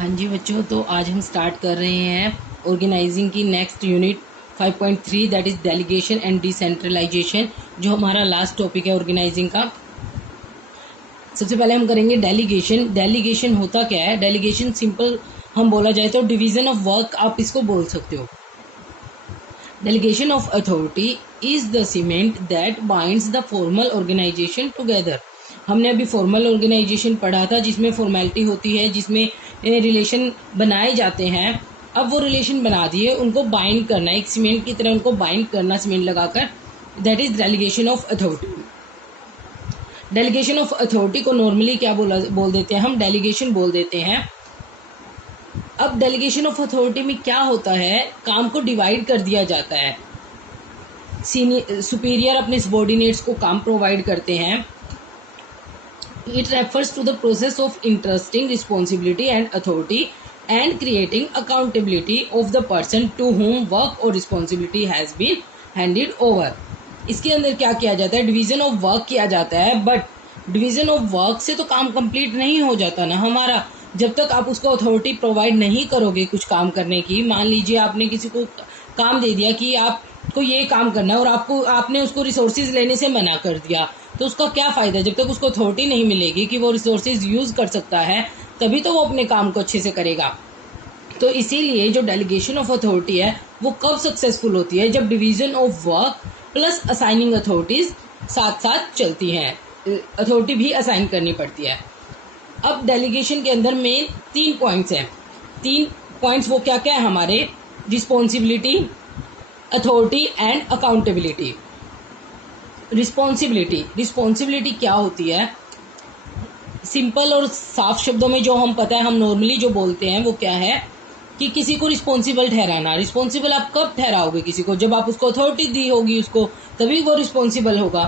हाँ जी बच्चों, तो आज हम स्टार्ट कर रहे हैं ऑर्गेनाइजिंग की next unit 5.3 that is delegation and decentralization, जो हमारा लास्ट टॉपिक है ऑर्गेनाइजिंग का। सबसे पहले हम करेंगे डेलीगेशन। डेलीगेशन होता क्या है? डेलीगेशन सिंपल हम बोला जाए तो डिवीज़न ऑफ वर्क आप इसको बोल सकते हो। Delegation of authority is the cement that binds the formal organization together. हमने अभी फॉर्मल ऑर्गेनाइजेशन पढ़ा था, जिसमें फॉर्मेलिटी होती है, जिसमें रिलेशन बनाए जाते हैं। अब वो रिलेशन बना दिए, उनको बाइंड करना, एक सीमेंट की तरह उनको बाइंड करना सीमेंट लगाकर, that is delegation of authority. Delegation of authority को नॉर्मली क्या बोल देते हैं हम? डेलीगेशन बोल देते हैं। अब डेलीगेशन ऑफ अथॉरिटी में क्या होता है? काम को डिवाइड कर दिया जाता है। सीनियर सुपीरियर अपने सबॉर्डिनेट्स को काम प्रोवाइड करते हैं। It refers to the process of interesting responsibility and authority and creating accountability of the person to whom work और responsibility has been handed over. इसके अंदर क्या किया जाता है? डिवीजन ऑफ वर्क किया जाता है, बट डिवीजन ऑफ वर्क से तो काम कंप्लीट नहीं हो जाता ना हमारा, जब तक आप उसको अथॉरिटी प्रोवाइड नहीं करोगे कुछ काम करने की। मान लीजिए आपने किसी को काम दे दिया कि आपको ये काम करना है, और आपने उसको रिसोर्सेज लेने से मना कर दिया, तो उसका क्या फ़ायदा? जब तक उसको अथॉरिटी नहीं मिलेगी कि वो रिसोर्सेज यूज़ कर सकता है, तभी तो वो अपने काम को अच्छे से करेगा। तो इसीलिए जो डेलीगेशन ऑफ अथॉरिटी है वो कब सक्सेसफुल होती है? जब division of work plus assigning authorities साथ साथ चलती हैं, अथॉरिटी भी असाइन करनी पड़ती है। अब डेलीगेशन के अंदर मेन 3 पॉइंट्स हैं। 3 पॉइंट्स वो क्या क्या है हमारे? Responsibility, authority and accountability. Responsibility क्या होती है? सिंपल और साफ शब्दों में जो हम पता है, हम नॉर्मली जो बोलते हैं वो क्या है कि किसी को रिस्पॉन्सिबल ठहराना। रिस्पॉन्सिबल आप कब ठहराओगे किसी को? जब आप उसको अथॉरिटी दी होगी उसको, तभी वो रिस्पॉन्सिबल होगा।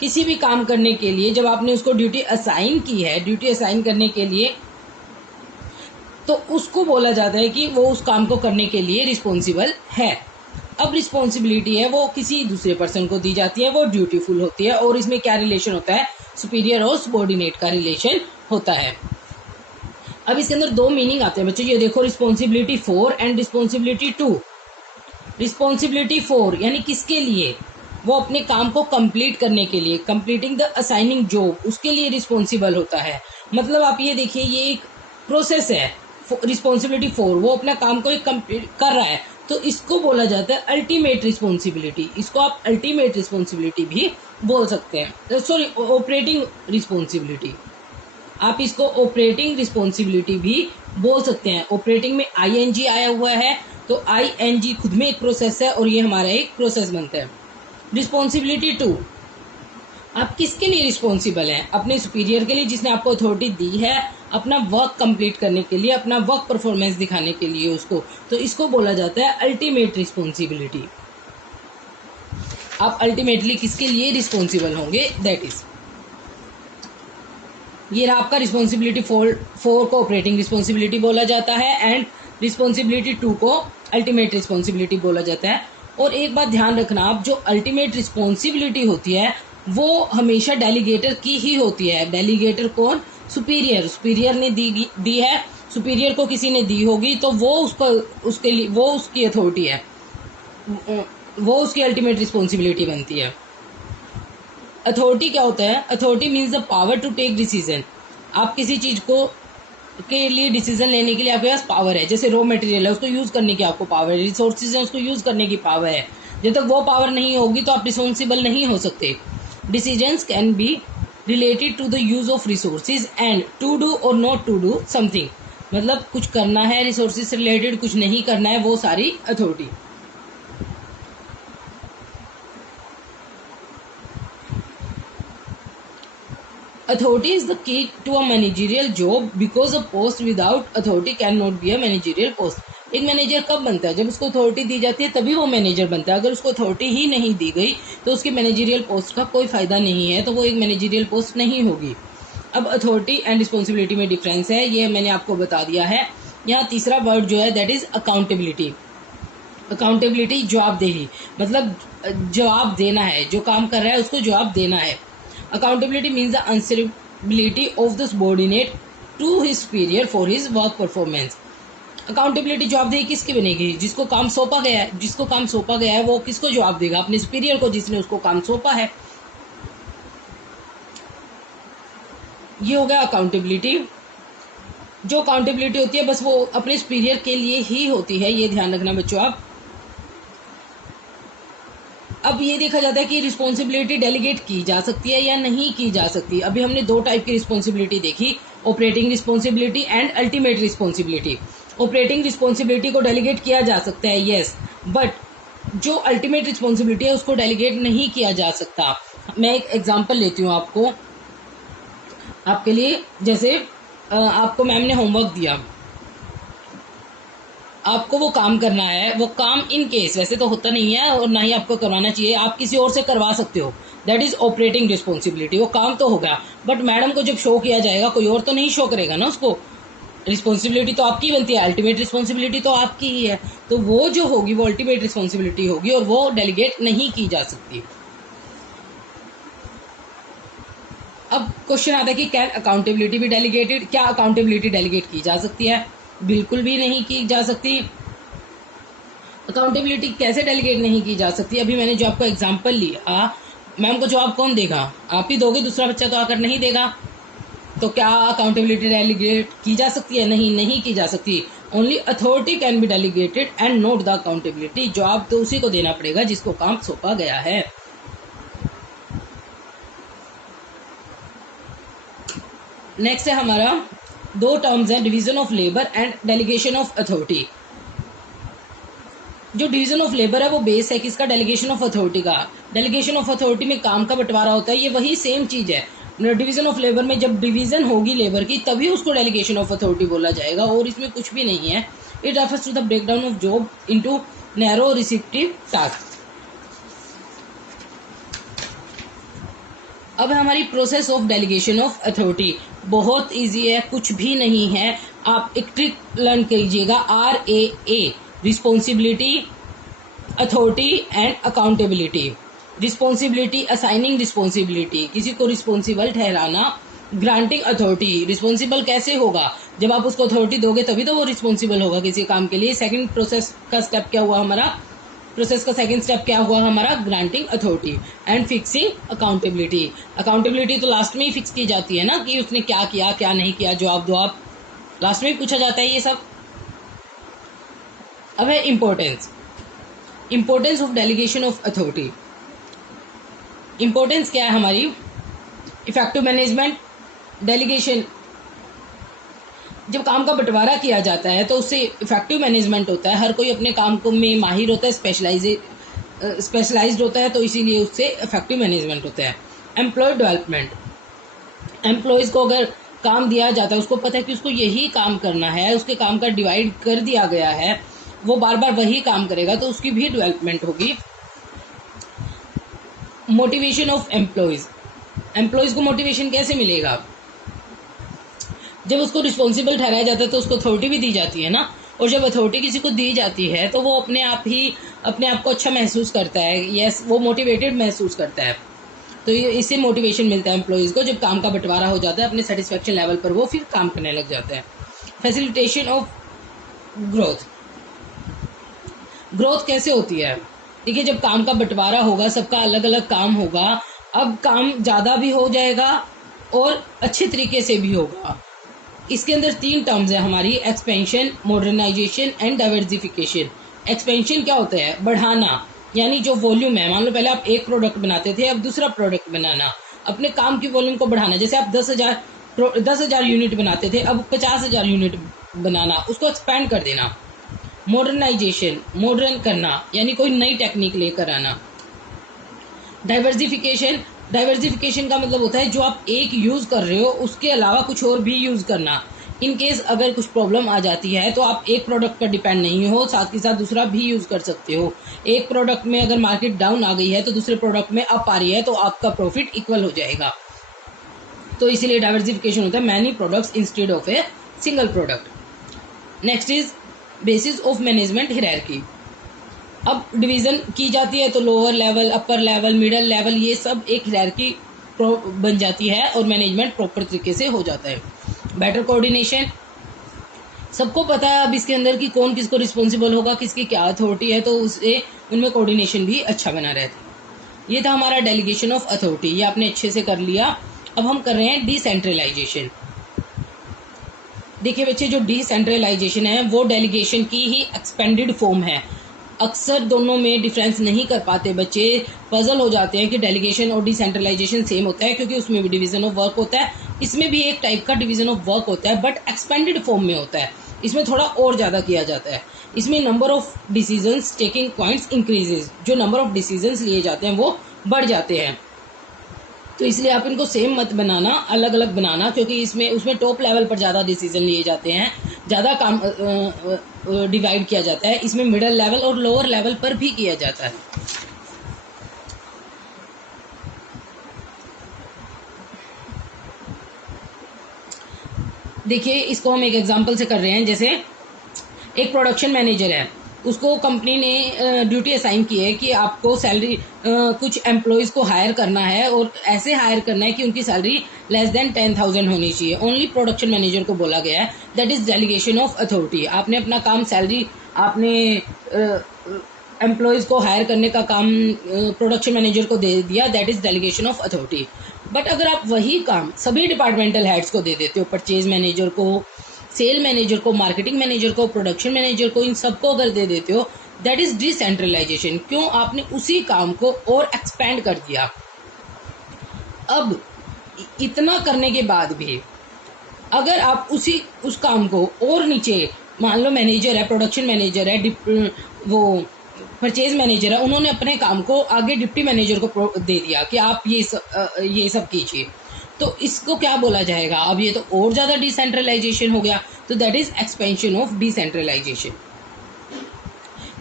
किसी भी काम करने के लिए जब आपने उसको ड्यूटी असाइन की है, ड्यूटी असाइन करने के लिए, तो उसको बोला जाता है कि वो उस काम को करने के लिए रिस्पॉन्सिबल है। अब रिस्पॉन्सिबिलिटी है वो किसी दूसरे पर्सन को दी जाती है, वो ड्यूटीफुल होती है, और इसमें क्या रिलेशन होता है? सुपीरियर और सबॉर्डिनेट का रिलेशन होता है। अब इसके अंदर 2 मीनिंग आते हैं बच्चों, ये देखो, responsibility for and responsibility to. Responsibility for यानी किसके लिए? वो अपने काम को कंप्लीट करने के लिए, कंप्लीटिंग द असाइनिंग जॉब, उसके लिए रिस्पॉन्सिबल होता है। मतलब आप ये देखिए, ये एक प्रोसेस है। रिस्पॉन्सिबिलिटी फॉर, वो अपना काम को कंप्लीट कर रहा है, तो इसको बोला जाता है अल्टीमेट रिस्पॉन्सिबिलिटी। इसको आप अल्टीमेट रिस्पॉन्सिबिलिटी भी बोल सकते हैं, सॉरी, ऑपरेटिंग रिस्पॉन्सिबिलिटी। आप इसको ऑपरेटिंग रिस्पॉन्सिबिलिटी भी बोल सकते हैं। ऑपरेटिंग में आईएनजी आया हुआ है, तो आईएनजी खुद में एक प्रोसेस है, और ये हमारा एक प्रोसेस बनता है। रिस्पॉन्सिबिलिटी टू, आप किसके लिए रिस्पॉन्सिबल हैं? अपने सुपीरियर के लिए, जिसने आपको अथॉरिटी दी है अपना वर्क कंप्लीट करने के लिए, अपना वर्क परफॉर्मेंस दिखाने के लिए उसको, तो इसको बोला जाता है अल्टीमेट रिस्पॉन्सिबिलिटी। आप अल्टीमेटली किसके लिए रिस्पॉन्सिबल होंगे? दैट इज, ये रहा आपका रिस्पॉन्सिबिलिटी फोर को ऑपरेटिंग रिस्पॉन्सिबिलिटी बोला जाता है, एंड रिस्पॉन्सिबिलिटी 2 को अल्टीमेट रिस्पॉन्सिबिलिटी बोला जाता है। और एक बात ध्यान रखना आप, जो अल्टीमेट रिस्पॉन्सिबिलिटी होती है वो हमेशा डेलीगेटर की ही होती है। डेलीगेटर कौन? सुपीरियर। सुपीरियर ने दी है, सुपीरियर को किसी ने दी होगी, तो वो उसको, उसके लिए वो उसकी अथॉरिटी है, वो उसकी अल्टीमेट रिस्पॉन्सिबिलिटी बनती है। अथॉरिटी क्या होता है? Authority means the power to take decision. आप किसी चीज को के लिए डिसीजन लेने के लिए आपके पास पावर है। जैसे रॉ मटेरियल है, उसको यूज करने की आपको पावर है, रिसोर्सेज है, उसको यूज करने की पावर है। जब तक वो पावर नहीं होगी तो आप रिस्पॉन्सिबल नहीं हो सकते। Decisions can be related to the use of resources and to do or not to do something. मतलब कुछ करना है रिसोर्सेज से रिलेटेड, कुछ नहीं करना है, वो सारी authority. Authority is the key to a managerial job because a post without authority cannot be a managerial post. एक मैनेजर कब बनता है? जब उसको अथॉरिटी दी जाती है तभी वो मैनेजर बनता है। अगर उसको अथॉरिटी ही नहीं दी गई तो उसकी मैनेजरियल पोस्ट का कोई फायदा नहीं है, तो वो एक मैनेजरियल पोस्ट नहीं होगी। अब अथॉरिटी एंड रिस्पॉन्सिबिलिटी में डिफरेंस है, ये मैंने आपको बता दिया है। यहाँ तीसरा वर्ड जो है दैट इज अकाउंटेबिलिटी। अकाउंटेबिलिटी जवाबदेही, मतलब जवाब देना है, जो काम कर रहा है उसको जवाब देना है। Accountability means the answerability of the subordinate to his superior for his work performance. Accountability जवाबदेही किसकी बनेगी? जिसको काम सौंपा गया है, जिसको काम सौंपा गया है वो किसको जवाब देगा? अपने सुपीरियर को, जिसने उसको काम सौंपा है। ये हो गया अकाउंटेबिलिटी। जो अकाउंटेबिलिटी होती है बस वो अपने सुपीरियर के लिए ही होती है, ये ध्यान रखना बच्चों आप। अब ये देखा जाता है कि रिस्पॉन्सिबिलिटी डेलीगेट की जा सकती है या नहीं की जा सकती। अभी हमने दो टाइप की रिस्पॉन्सिबिलिटी देखी, operating responsibility and ultimate responsibility. Operating responsibility को डेलीगेट किया जा सकता है, यस, बट जो अल्टीमेट रिस्पॉन्सिबिलिटी है उसको डेलीगेट नहीं किया जा सकता। मैं एक एग्जांपल लेती हूँ आपके लिए। जैसे आपको मैम ने होमवर्क दिया, आपको वो काम करना है। वो काम इन केस वैसे तो होता नहीं है और ना ही आपको करवाना चाहिए, आप किसी और से करवा सकते हो, दैट इज ऑपरेटिंग रिस्पॉन्सिबिलिटी। वो काम तो होगा बट मैडम को जब शो किया जाएगा कोई और तो नहीं शो करेगा ना उसको। रिस्पॉन्सिबिलिटी तो आपकी बनती है, अल्टीमेट रिस्पॉन्सिबिलिटी तो आपकी ही है, तो वो जो होगी वो अल्टीमेट रिस्पॉन्सिबिलिटी होगी और वो डेलीगेट नहीं की जा सकती। अब क्वेश्चन आता है कि कैन अकाउंटेबिलिटी भी डेलीगेटेड? क्या अकाउंटेबिलिटी डेलीगेट की जा सकती है? बिल्कुल भी नहीं की जा सकती। अकाउंटेबिलिटी कैसे डेलीगेट नहीं की जा सकती? अभी मैंने जो आपको एग्जांपल लिया, मैम को जवाब कौन देगा? आप ही दोगे, दूसरा बच्चा तो आकर नहीं देगा। तो क्या अकाउंटेबिलिटी डेलीगेट की जा सकती है? नहीं, नहीं की जा सकती। Only authority can be delegated and note the accountability. जवाब तो उसी को देना पड़ेगा जिसको काम सौंपा गया है। नेक्स्ट है हमारा दो टर्म्स है, division of labour and delegation of authority. जो डिवीजन ऑफ लेबर है वो बेस है किसका? डेलीगेशन ऑफ अथॉरिटी का। डेलीगेशन ऑफ अथॉरिटी में काम का बंटवारा होता है, ये वही सेम चीज है। डिवीजन ऑफ लेबर में जब डिवीजन होगी लेबर की तभी उसको डेलीगेशन ऑफ अथॉरिटी बोला जाएगा, और इसमें कुछ भी नहीं है। It refers to the breakdown of job into narrow restrictive task. अब हमारी process of delegation of authority बहुत इजी है, कुछ भी नहीं है। आप एक ट्रिक लर्न कीजिएगा, RAA, responsibility, authority and accountability. Responsibility, assigning responsibility, किसी को रिस्पॉन्सिबल ठहराना। ग्रांटिंग अथॉरिटी, रिस्पॉन्सिबल कैसे होगा? जब आप उसको अथॉरिटी दोगे तभी तो वो रिस्पॉन्सिबल होगा किसी काम के लिए। सेकंड प्रोसेस का स्टेप क्या हुआ हमारा? प्रोसेस का सेकंड स्टेप क्या हुआ हमारा? Granting authority and fixing accountability. Accountability तो लास्ट में ही फिक्स की जाती है ना, कि उसने क्या किया क्या नहीं किया, जवाब दो आप, लास्ट में ही पूछा जाता है ये सब। अब है importance of delegation of authority. Importance क्या है हमारी? Effective management. डेलीगेशन, जब काम का बंटवारा किया जाता है तो उससे इफेक्टिव मैनेजमेंट होता है। हर कोई अपने काम को में माहिर होता है, स्पेशलाइज्ड होता है, तो इसीलिए उससे इफेक्टिव मैनेजमेंट होता है। एम्प्लॉय डेवलपमेंट, एम्प्लॉयज़ को अगर काम दिया जाता है, उसको पता है कि उसको यही काम करना है, उसके काम का डिवाइड कर दिया गया है, वो बार बार वही काम करेगा, तो उसकी भी डेवलपमेंट होगी। मोटिवेशन ऑफ एम्प्लॉयज़ को मोटिवेशन कैसे मिलेगा? जब उसको रिस्पॉन्सिबल ठहराया जाता है तो उसको अथॉरिटी भी दी जाती है ना, और जब अथॉरिटी किसी को दी जाती है तो वो अपने आप को अच्छा महसूस करता है, यस, वो मोटिवेटेड महसूस करता है। तो ये इससे मोटिवेशन मिलता है एम्प्लॉयज़ को। जब काम का बंटवारा हो जाता है अपने सेटिस्फेक्शन लेवल पर, वो फिर काम करने लग जाता है। फैसिलिटेशन ऑफ ग्रोथ कैसे होती है? देखिए, जब काम का बंटवारा होगा, सबका अलग अलग काम होगा, अब काम ज़्यादा भी हो जाएगा और अच्छे तरीके से भी होगा। इसके अंदर 3 टर्म्स है हमारी, expansion, modernization and diversification. Expansion क्या होता है? बढ़ाना, यानी जो वॉल्यूम है, मान लो पहले आप एक प्रोडक्ट बनाते थे, अब दूसरा प्रोडक्ट बनाना, अपने काम की वॉल्यूम को बढ़ाना। जैसे आप 10,000 यूनिट बनाते थे, अब 50,000 यूनिट बनाना, उसको एक्सपैंड कर देना। मॉडर्नाइजेशन, मॉडर्न करना, यानी कोई नई टेक्निक लेकर आना। डाइवर्सिफिकेशन का मतलब होता है जो आप एक यूज़ कर रहे हो उसके अलावा कुछ और भी यूज़ करना। इन केस अगर कुछ प्रॉब्लम आ जाती है तो आप एक प्रोडक्ट पर डिपेंड नहीं हो, साथ के साथ दूसरा भी यूज़ कर सकते हो। एक प्रोडक्ट में अगर मार्केट डाउन आ गई है तो दूसरे प्रोडक्ट में अप आ रही है, तो आपका प्रॉफिट इक्वल हो जाएगा। तो इसीलिए डाइवर्सिफिकेशन होता है many products instead of a single product. Next is basis of management hierarchy. अब डिवीज़न की जाती है तो lower level, upper level, middle level, ये सब एक हियरार्की बन जाती है और मैनेजमेंट प्रॉपर तरीके से हो जाता है। बेटर कोऑर्डिनेशन, सबको पता है अब इसके अंदर कि कौन किसको रिस्पॉन्सिबल होगा, किसकी क्या अथॉरिटी है, तो उससे उनमें कोऑर्डिनेशन भी अच्छा बना रहता है। ये था हमारा डेलीगेशन ऑफ अथॉरिटी, ये आपने अच्छे से कर लिया। अब हम कर रहे हैं डिसेंट्रलाइजेशन। देखिए बच्चे, जो डिसेंट्रलाइजेशन है वो डेलीगेशन की ही एक्सपेंडेड फॉर्म है। अक्सर दोनों में डिफरेंस नहीं कर पाते बच्चे, पजल हो जाते हैं कि डेलीगेशन और डिसेंट्रलाइजेशन सेम होता है, क्योंकि उसमें भी डिवीजन ऑफ वर्क होता है, इसमें भी एक टाइप का डिवीजन ऑफ वर्क होता है, बट एक्सपेंडेड फॉर्म में होता है। इसमें थोड़ा और ज़्यादा किया जाता है। इसमें number of decisions taking points increases, जो नंबर ऑफ डिसीजंस लिए जाते हैं वो बढ़ जाते हैं। तो इसलिए आप इनको सेम मत बनाना, अलग अलग बनाना, क्योंकि उसमें टॉप लेवल पर ज़्यादा डिसीजन लिए जाते हैं, ज़्यादा काम डिवाइड किया जाता है। इसमें मिडिल लेवल और लोअर लेवल पर भी किया जाता है। देखिए, इसको हम एक एग्जांपल से कर रहे हैं। जैसे एक प्रोडक्शन मैनेजर है, उसको कंपनी ने ड्यूटी असाइन की है कि आपको सैलरी कुछ एम्प्लॉयज़ को हायर करना है, और ऐसे हायर करना है कि उनकी सैलरी लेस देन 10,000 होनी चाहिए। ओनली प्रोडक्शन मैनेजर को बोला गया है, that is delegation of authority. आपने अपना काम सैलरी, आपने एम्प्लॉयज़ को हायर करने का काम प्रोडक्शन मैनेजर को दे दिया, that is delegation of authority. But अगर आप वही काम सभी डिपार्टमेंटल हेड्स को दे देते हो, परचेज मैनेजर को, सेल मैनेजर को, मार्केटिंग मैनेजर को, प्रोडक्शन मैनेजर को, इन सबको अगर दे देते हो, दैट इज डिसेंट्रलाइजेशन। क्यों? आपने उसी काम को और एक्सपेंड कर दिया। अब इतना करने के बाद भी अगर आप उस काम को और नीचे, मान लो मैनेजर है, प्रोडक्शन मैनेजर है, वो परचेज मैनेजर है, उन्होंने अपने काम को आगे डिप्टी मैनेजर को दे दिया कि आप ये सब कीजिए, तो इसको क्या बोला जाएगा? अब ये तो और ज़्यादा डिसेंट्रलाइजेशन हो गया। तो that is expansion of decentralization.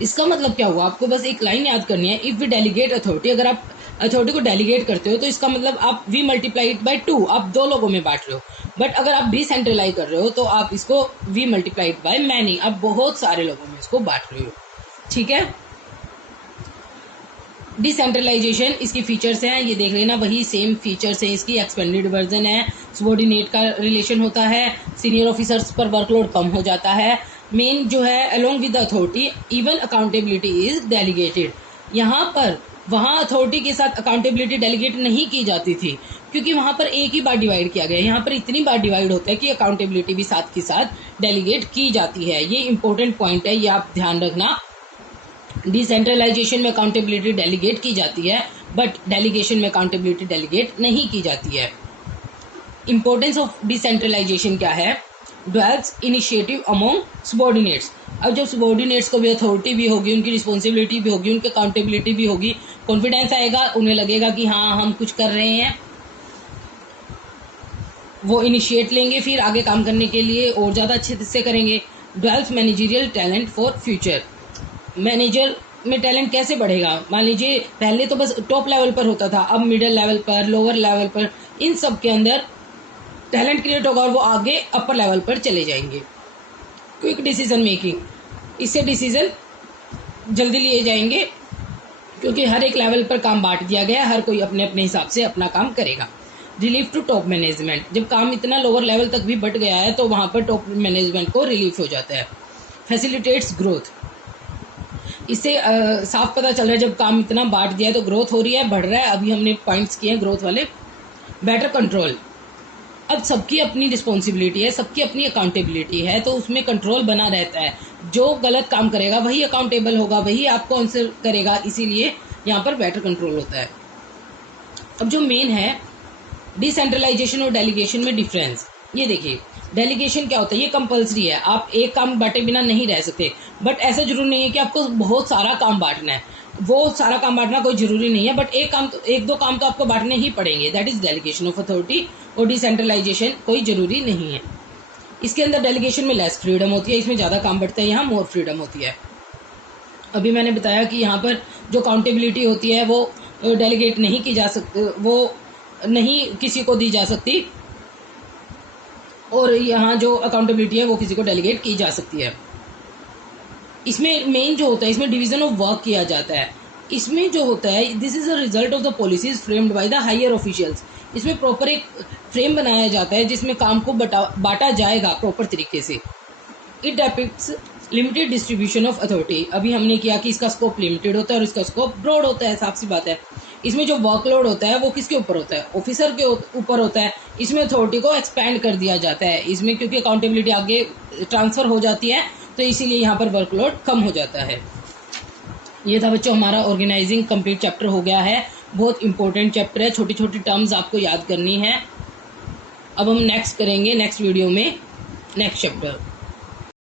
इसका मतलब क्या हुआ? आपको बस एक लाइन याद करनी है, इफ वी डेलीगेट अथॉरिटी। अगर आप अथॉरिटी को डेलीगेट करते हो तो इसका मतलब आप वी मल्टीप्लाइड बाई 2, आप 2 लोगों में बांट रहे हो। बट अगर आप डिसेंट्रलाइज कर रहे हो तो आप इसको वी मल्टीप्लाइड बाय मैनी, आप बहुत सारे लोगों में इसको बांट रहे हो। ठीक है। डिसेंट्रलाइजेशन, इसकी फीचर्स हैं, ये देख लेना, वही सेम फीचर्स हैं इसकी। एक्सपेंडेड वर्जन है, सबॉर्डिनेट का रिलेशन होता है, सीनियर ऑफिसर्स पर वर्कलोड कम हो जाता है। मेन जो है, along with authority even accountability is delegated. यहाँ पर वहाँ अथॉरिटी के साथ अकाउंटेबिलिटी डेलीगेट नहीं की जाती थी, क्योंकि वहाँ पर एक ही बार डिवाइड किया गया। यहाँ पर इतनी बार डिवाइड होता है कि अकाउंटेबिलिटी भी साथ के साथ डेलीगेट की जाती है। ये इंपॉर्टेंट पॉइंट है, ये आप ध्यान रखना। डिसेंट्रलाइजेशन में अकाउंटेबिलिटी डेलीगेट की जाती है, बट डेलीगेशन में अकाउंटेबिलिटी डेलीगेट नहीं की जाती है। इंपॉर्टेंस ऑफ डिसेंट्रलाइजेशन क्या है? Develops initiative among subordinates. अब जब सबॉर्डिनेट्स को भी अथॉरिटी भी होगी, उनकी रिस्पॉन्सिबिलिटी भी होगी, उनकी अकाउंटेबिलिटी भी होगी, कॉन्फिडेंस आएगा, उन्हें लगेगा कि हाँ हम कुछ कर रहे हैं, वो इनिशिएट लेंगे फिर आगे काम करने के लिए और ज़्यादा अच्छे से करेंगे। Develops managerial talent for future. Manager में टैलेंट कैसे बढ़ेगा? मान लीजिए पहले तो बस टॉप लेवल पर होता था, अब मिडिल लेवल पर, लोअर लेवल पर, इन सब के अंदर टैलेंट क्रिएट होगा और वो आगे अपर लेवल पर चले जाएंगे। क्विक डिसीजन मेकिंग, इससे डिसीजन जल्दी लिए जाएंगे, क्योंकि हर एक लेवल पर काम बांट दिया गया है, हर कोई अपने अपने हिसाब से अपना काम करेगा। रिलीफ टू टॉप मैनेजमेंट, जब काम इतना लोअर लेवल तक भी बढ़ गया है तो वहाँ पर टॉप मैनेजमेंट को रिलीफ हो जाता है। फैसिलिटेट्स ग्रोथ, इससे साफ पता चल रहा है जब काम इतना बांट दिया है तो ग्रोथ हो रही है, बढ़ रहा है। अभी हमने पॉइंट्स किए हैं ग्रोथ वाले। बेटर कंट्रोल, अब सबकी अपनी रिस्पॉन्सिबिलिटी है, सबकी अपनी अकाउंटेबिलिटी है, तो उसमें कंट्रोल बना रहता है। जो गलत काम करेगा वही अकाउंटेबल होगा, वही आपको आंसर करेगा, इसीलिए यहाँ पर बेटर कंट्रोल होता है। अब जो मेन है डिसेंट्रलाइजेशन और डेलीगेशन में डिफरेंस, ये देखिए, डेलीगेशन क्या होता है? ये कंपलसरी है, आप एक काम बांटे बिना नहीं रह सकते। बट ऐसा जरूरी नहीं है कि आपको बहुत सारा काम बांटना है, वो सारा काम बांटना कोई जरूरी नहीं है, बट एक दो काम तो आपको बांटने ही पड़ेंगे। That is delegation of authority. और डिसेंट्रलाइजेशन कोई जरूरी नहीं है। इसके अंदर डेलीगेशन में लेस फ्रीडम होती है, इसमें ज़्यादा काम बढ़ता है, यहाँ मोर फ्रीडम होती है। अभी मैंने बताया कि यहाँ पर जो अकाउंटेबिलिटी होती है वो डेलीगेट नहीं की जा सकती, वो नहीं किसी को दी जा सकती, और यहाँ जो अकाउंटेबिलिटी है वो किसी को डेलीगेट की जा सकती है। इसमें मेन जो होता है, इसमें डिवीजन ऑफ वर्क किया जाता है। इसमें जो होता है, this is a result of the policies framed by the higher officials. इसमें प्रॉपर एक फ्रेम बनाया जाता है जिसमें काम को बांटा जाएगा प्रॉपर तरीके से। It depicts limited distribution of authority. अभी हमने किया कि इसका स्कोप लिमिटेड होता है और इसका स्कोप ब्रॉड होता है, साफ सी बात है। इसमें जो वर्कलोड होता है वो किसके ऊपर होता है, ऑफिसर के ऊपर होता है। इसमें अथॉरिटी को एक्सपैंड कर दिया जाता है, इसमें क्योंकि अकाउंटेबिलिटी आगे ट्रांसफर हो जाती है तो इसीलिए यहाँ पर वर्कलोड कम हो जाता है। ये था बच्चों हमारा ऑर्गेनाइजिंग कंप्लीट चैप्टर हो गया है। बहुत इंपॉर्टेंट चैप्टर है, छोटी छोटी टर्म्स आपको याद करनी है। अब हम नेक्स्ट करेंगे नेक्स्ट वीडियो में नेक्स्ट चैप्टर।